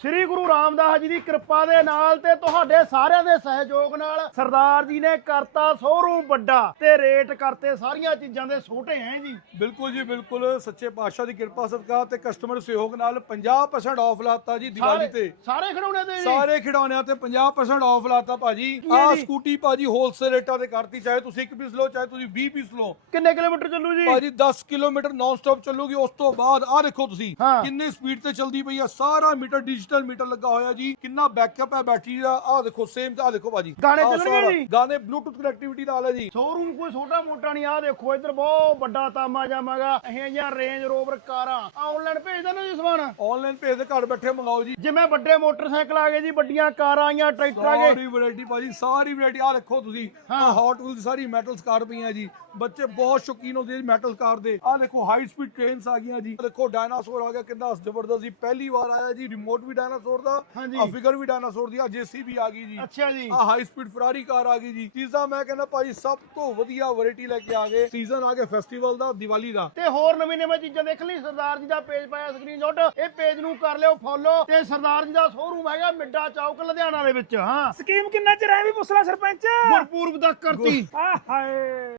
ਸ੍ਰੀ ਗੁਰੂ ਰਾਮਦਾਸ ਜੀ ਦੀ ਕਿਰਪਾ ਦੇ ਨਾਲ ਤੇ ਤੁਹਾਡੇ ਸਾਰਿਆਂ ਦੇ ਸਹਿਯੋਗ ਨਾਲ ਸਰਦਾਰ ਜੀ ਨੇ ਕਰਤਾ ਸ਼ੋਰੂਮ ਵੱਡਾ ਤੇ ਰੇਟ ਕਰਤੇ ਸਾਰੀਆਂ ਚੀਜ਼ਾਂ ਦੇ ਛੋਟੇ ਹੈ ਜੀ। ਬਿਲਕੁਲ ਜੀ ਬਿਲਕੁਲ। ਸੱਚੇ ਪਾਤਸ਼ਾਹ ਦੀ ਕਿਰਪਾ ਸਦਕਾ ਤੇ ਕਸਟਮਰ ਸਹਿਯੋਗ ਨਾਲ 50% ਆਫ ਲਾਤਾ ਜੀ ਦੀਵਾਲੀ ਤੇ। ਸਾਰੇ ਖਿਡੌਣੇ ਤੇ ਜੀ? ਸਾਰੇ ਖਿਡੌਣਿਆਂ ਤੇ 50% ਆਫ ਲਾਤਾ ਭਾਜੀ। ਜੀ? ਸਕੂਟੀ ਭਾਜੀ ਹੋਲਸੇਲ ਰੇਟਾਂ ਤੇ ਕਰਤੀ ਚਾਹੇ ਤੁਸੀਂ ਇੱਕ ਪੀਸ ਲਓ ਚਾਹੇ ਤੁਸੀਂ 20 ਪੀਸ ਲਓ। ਕਿੰਨੇ ਕਿਲੋਮੀਟਰ ਚੱਲੂ ਜੀ? ਭਾਜੀ 10 ਕਿਲੋਮੀਟਰ ਨਾਨ ਸਟਾਪ ਚੱਲੂਗੀ ਉਸ ਤੋਂ ਬਾਅਦ ਆਹ ਦੇਖੋ ਤੁਸੀਂ। ਕਿੰਨੀ ਸਪੀਡ ਤੇ ਚੱਲਦੀ ਪਈ ਆ ਸਾਰਾ ਮੀਟਰ ਡਿਜੀਟਲ ਮੀਟਰ ਲੱਗਾ ਹੋਇਆ ਜੀ। ਕਿੰਨਾ ਬੈਕਅਪ ਹੈ ਬੈਟਰੀ ਦਾ। ਆਹ ਦੇਖੋ ਸੇਮ ਆਹ ਦੇਖੋ ਭਾਜੀ। ਗਾਣੇ ਆਹ ਚੱਲਣਗੇ ਸਾਰਾ। ਜੀ? ਗਾਣੇ ਬਲੂਟੁੱਥ ਕਨੈਕਟੀਵਿਟੀ ਨਾਲ ਹੈ ਜੀ। ਸ਼ੋਰੂਮ ਕੋਈ ਛੋਟਾ ਮੋਟਾ ਨਹੀਂ ਆ ਦੇਖੋ ਇੱਧਰ ਬਹੁਤ ਵੱਡਾ ਤਾਮਾ ਜਾਮਾਗਾ। ਇਹ ਜਾਂ ਰੇਂਜ ਰੋਵਰ ਕਾਰਾਂ। ਆਨਲਾਈਨ ਭੇਜ ਦੇਣਾ ਜੀ ਸਮਾਨ? ਆਨਲਾਈਨ ਭੇਜ ਦੇ ਘਰ ਬੈਠੇ ਮੰਗਾਓ ਜੀ। ਜਿਵੇਂ ਵੱਡੇ ਮੋਟਰਸਾਈਕਲ ਆ ਗਏ ਜੀ ਵੱਡੀਆਂ ਕਾਰਾਂ ਆਈਆਂ ਟਰੈਕਟਰ ਆ ਗਏ। ਸਾਰੀ ਵੈਰਾਈਟੀ ਭਾਜੀ ਸਾਰੀ ਵੈਰਾਈਟੀ ਆ ਦੇਖੋ ਤੁਸੀਂ ਆ ਹੌਟ ਵੀਲ ਸਾਰੀ ਮੈਟਲਸ ਕਾਰ ਪਈਆਂ ਜੀ। ਬੱਚੇ ਬਹੁਤ ਸ਼ੌਕੀਨ ਹੁੰਦੇ ਜੀ ਮੈਟਲ ਕਾਰ ਦੇ। ਆ ਦੇਖੋ ਹਾਈ ਸਪੀਡ ਟ੍ਰੇਨਸ ਆ ਗਈਆਂ ਜੀ। ਆਹ ਦੇਖੋ ਡਾਇਨਾਸੌਰ ਆ ਗਿਆ ਕਿੰਨਾ ਜ਼ਬਰਦਸਤ ਜੀ। ਪਹਿਲੀ ਵਾਰ ਆਇਆ ਜੀ ਰਿਮੋਟ ਵੀ ਡਾਇਨਾਸੌਰ ਦਾ ਹਾਂਜੀ। ਆ ਫਿਗਰ ਵੀ ਡਾਇਨਾਸੌਰ ਦੀ ਆ ਜੀਸੀਬੀ ਆ ਗਈ ਜੀ। ਅੱਛਾ ਜੀ। ਆ ਹਾਈ ਸਪੀਡ ਫਰਾਰੀ ਕਾਰ ਆ ਗਈ ਜੀ। ਚੀਜ਼ਾਂ ਮੈਂ ਕਹਿੰਦਾ ਭਾਜੀ ਸਭ ਤੋਂ ਵਧੀਆ ਵੈਰਾਈਟੀ ਲੈ ਕੇ ਆ ਗਏ। ਸੀਜ਼ਨ ਆ ਗਿਆ ਫੈਸਟੀਵਲ ਦਾ ਦੀਵਾਲੀ ਦਾ। ਤੇ ਹੋਰ ਨਵੀਂ ਨਵੀਂ ਚੀਜ਼ਾਂ ਦੇਖ ਲਈ ਸਰਦਾਰ ਜੀ ਦਾ ਪੇਜ ਪਾਇਆ ਸਕਰੀਨਸ਼ਾਟ ਇਹ ਪੇਜ ਨੂੰ ਕਰ ਲਿਓ ਫੋਲੋ ਤੇ ਸਰਦਾਰ ਜੀ ਦਾ ਸ਼ੋਰੂਮ ਹੈਗਾ ਮਿੱਡਾ ਚੌਕ ਲੁਧਿਆਣਾ ਦੇ ਵਿੱਚ ਹਾਂ। ਸਕੀਮ ਕਿੰਨਾ ਚਿਰ ਹੈ ਵੀ ਸਰਪੰਚ? ਗੁਰਪੂਰਬ ਤੱਕ ਕਰਤੀ। ਆਹ ਹਾਏ।